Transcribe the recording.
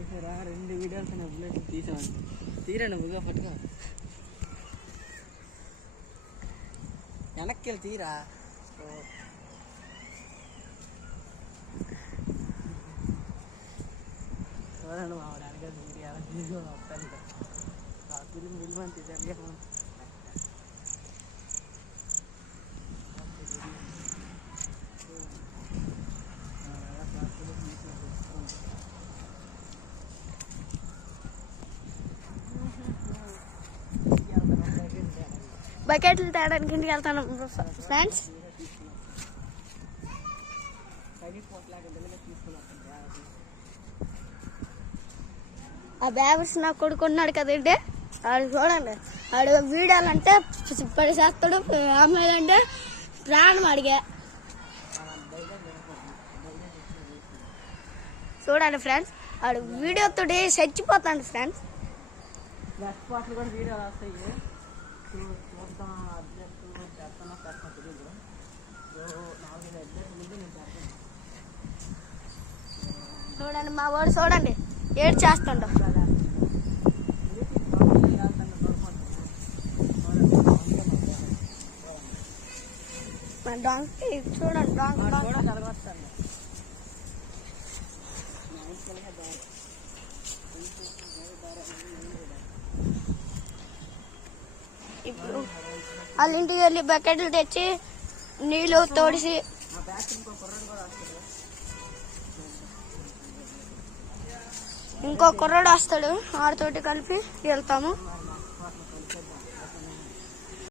చూసారా 2 videos bullet తీసాను. తీరా నువ్వుగా పట్టుకో, వెనక్కి వెళ్ళి తీరా. చూడండి మావాడు అనగా తీరి ఎలా తీసుకోవాలి వస్తాను. ఆ ఫిలిం విలువంతి జరిగాను. బకెట్లు తేడానికి ఇంటికి వెళ్తాను ఫ్రెండ్స్. ఆ బ్యాగ్స్ నాకు కొడుకున్నాడు కదండి, ఆడు చూడండి. ఆడు వీడియోలంటే పడిసేస్తాడు, అమ్మాయిలు అంటే ప్రాణం అడిగా. చూడండి ఫ్రెండ్స్, ఆడు వీడియోతో చచ్చిపోతాడు ఫ్రెండ్స్. వీడియో వస్తాయి చూద్దాం. అడ్జస్ట్ చేస్తానో చేస్తాను తెలియదు. 4-5 అడ్జస్ట్ ముందు నేను చేస్తాను. చూడండి మా వాడు చూడండి ఏడు చేస్తుండ. డాంకి చూడండి, డాంకి ఇప్పుడు వాళ్ళ ఇంటికి వెళ్ళి బకెట్లు తెచ్చి నీళ్ళు తోడిసి ఇంకో కుర్రాడు వస్తాడు, ఆడితోటి కలిపి వెళ్తాము.